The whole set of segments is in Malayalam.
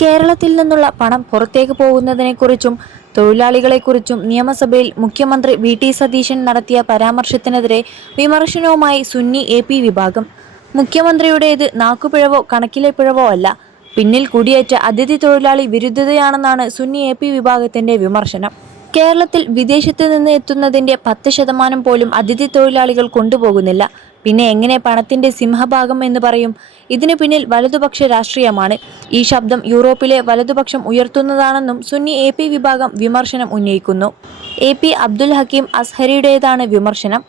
കേരളത്തിൽ നിന്നുള്ള പണം പുറത്തേക്ക് പോകുന്നതിനെക്കുറിച്ചും തൊഴിലാളികളെക്കുറിച്ചും നിയമസഭയിൽ മുഖ്യമന്ത്രി വി.ടി. സതീശൻ നടത്തിയ പരാമർശത്തിനെതിരെ വിമർശനവുമായി സുന്നി എ.പി. വിഭാഗം. മുഖ്യമന്ത്രിയുടേത് നാക്കുപിഴവോ കണക്കിലെ പിഴവോ അല്ല, പിന്നിൽ കുടിയേറ്റ അതിഥി തൊഴിലാളി വിരുദ്ധതയാണെന്നാണ് സുന്നി എ.പി. വിഭാഗത്തിന്റെ വിമർശനം. കേരളത്തിൽ വിദേശത്ത് നിന്ന് എത്തുന്നതിന്റെ 10% പോലും അതിഥി തൊഴിലാളികൾ കൊണ്ടുപോകുന്നില്ല. പിന്നെ എങ്ങനെ പണത്തിന്റെ സിംഹഭാഗം എന്ന് പറയും? ഇതിനു പിന്നിൽ വലതുപക്ഷ രാഷ്ട്രീയമാണ്. ഈ ശബ്ദം യൂറോപ്പിലെ വലതുപക്ഷം ഉയർത്തുന്നതാണെന്നും സുന്നി എ.പി. വിഭാഗം വിമർശനം ഉന്നയിക്കുന്നു. എ.പി. അബ്ദുൽ ഹക്കീം അസ്ഹരിയുടേതാണ് വിമർശനം.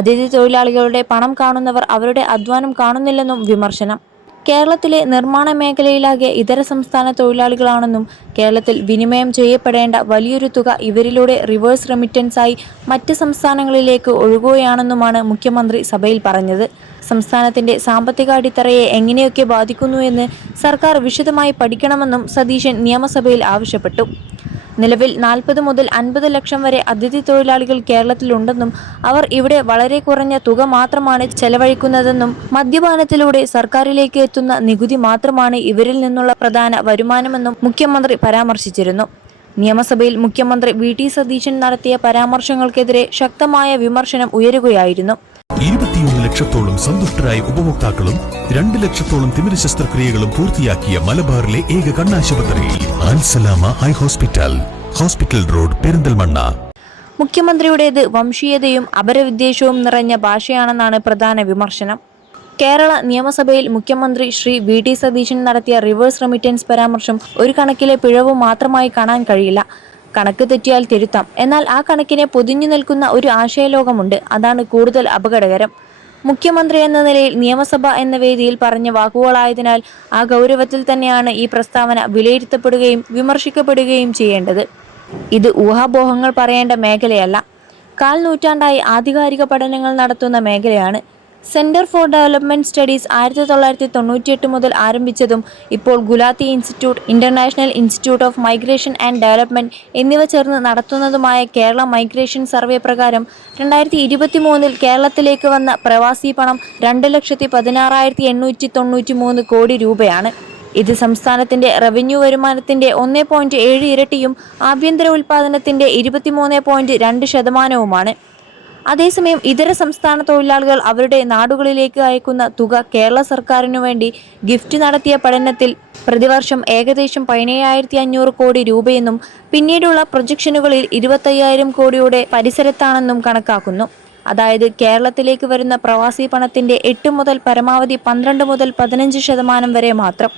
അതിഥി തൊഴിലാളികളുടെ പണം കാണുന്നവർ അവരുടെ അധ്വാനം കാണുന്നില്ലെന്നും വിമർശനം. കേരളത്തിലെ നിർമ്മാണ മേഖലയിലാകെ ഇതര സംസ്ഥാന തൊഴിലാളികളാണെന്നും കേരളത്തിൽ വിനിമയം ചെയ്യപ്പെടേണ്ട വലിയൊരു തുക ഇവരിലൂടെ റിവേഴ്സ് റെമിറ്റൻസായി മറ്റ് സംസ്ഥാനങ്ങളിലേക്ക് ഒഴുകുകയാണെന്നുമാണ് മുഖ്യമന്ത്രി സഭയിൽ പറഞ്ഞത്. സംസ്ഥാനത്തിന്റെ സാമ്പത്തിക അടിത്തറയെ എങ്ങനെയൊക്കെ ബാധിക്കുന്നുവെന്ന് സർക്കാർ വിശദമായി പഠിക്കണമെന്നും സതീശൻ നിയമസഭയിൽ ആവശ്യപ്പെട്ടു. നിലവിൽ 40 മുതൽ 50 ലക്ഷം വരെ അതിഥി തൊഴിലാളികൾ കേരളത്തിലുണ്ടെന്നും അവർ ഇവിടെ വളരെ കുറഞ്ഞ തുക മാത്രമാണ് ചെലവഴിക്കുന്നതെന്നും മദ്യപാനത്തിലൂടെ സർക്കാരിലേക്ക് എത്തുന്ന നികുതി മാത്രമാണ് ഇവരിൽ നിന്നുള്ള പ്രധാന വരുമാനമെന്നും മുഖ്യമന്ത്രി പരാമർശിച്ചിരുന്നു. നിയമസഭയിൽ മുഖ്യമന്ത്രി വി.ടി. സതീശൻ നടത്തിയ പരാമർശങ്ങൾക്കെതിരെ ശക്തമായ വിമർശനം ഉയരുകയായിരുന്നു. 21 ലക്ഷത്തോളം സന്തുഷ്ടരായ ഉപഭോക്താക്കളും 2 ലക്ഷത്തോളം തിമിര ശസ്ത്രക്രിയകളും പൂർത്തിയാക്കിയ മലബാറിലെ ഏക കണ്ണാശുപത്രി Al Salama eye hospital, hospital road, Perinthalmanna. മുഖ്യമന്ത്രിയുടേത് വംശീയതയും അപരവിദ്വേഷവും നിറഞ്ഞ ഭാഷയാണെന്നാണ് പ്രധാന വിമർശനം. കേരള നിയമസഭയിൽ മുഖ്യമന്ത്രി ശ്രീ വി.ടി. സതീശൻ നടത്തിയ റിവേഴ്സ് റെമിറ്റൻസ് പരാമർശം ഒരു കണക്കിലെ പിഴവ് മാത്രമായി കാണാൻ കഴിയില്ല. കണക്ക് തെറ്റിയാൽ തിരുത്താം. എന്നാൽ ആ കണക്കിനെ പൊതിഞ്ഞു നിൽക്കുന്ന ഒരു ആശയലോകമുണ്ട്. അതാണ് കൂടുതൽ അപകടകരം. മുഖ്യമന്ത്രി എന്ന നിലയിൽ നിയമസഭ എന്ന വേദിയിൽ പറഞ്ഞ വാക്കുകളായതിനാൽ ആ ഗൗരവത്തിൽ തന്നെയാണ് ഈ പ്രസ്താവന വിലയിരുത്തപ്പെടുകയും വിമർശിക്കപ്പെടുകയും ചെയ്യേണ്ടത്. ഇത് ഊഹാപോഹങ്ങൾ പറയേണ്ട മേഖലയല്ല. 1/4 നൂറ്റാണ്ടായി ആധികാരിക പഠനങ്ങൾ നടത്തുന്ന മേഖലയാണ്. സെന്റർ ഫോർ ഡെവലപ്മെന്റ് സ്റ്റഡീസ് 1998 മുതൽ ആരംഭിച്ചതും ഇപ്പോൾ Gulati institute, international institute of migration and development എന്നിവ ചേർന്ന് നടത്തുന്നതുമായ കേരള മൈഗ്രേഷൻ സർവേ പ്രകാരം 2023 കേരളത്തിലേക്ക് വന്ന പ്രവാസി പണം 2,16,893 കോടി രൂപയാണ്. ഇത് സംസ്ഥാനത്തിന്റെ റവന്യൂ വരുമാനത്തിന്റെ 1.7 ഇരട്ടിയും ആഭ്യന്തര ഉൽപാദനത്തിന്റെ 23.2%വുമാണ്. അതേസമയം ഇതര സംസ്ഥാന തൊഴിലാളികൾ അവരുടെ നാടുകളിലേക്ക് അയക്കുന്ന തുക കേരള സർക്കാരിനു വേണ്ടി ഗിഫ്റ്റ് നടത്തിയ പഠനത്തിൽ പ്രതിവർഷം ഏകദേശം 17,500 കോടി രൂപയെന്നും പിന്നീടുള്ള പ്രൊജക്ഷനുകളിൽ 25,000 കോടിയുടെ പരിസരത്താണെന്നും കണക്കാക്കുന്നു. അതായത് കേരളത്തിലേക്ക് വരുന്ന പ്രവാസി പണത്തിന്റെ 8 മുതൽ പരമാവധി 12 മുതൽ 15% വരെ മാത്രം.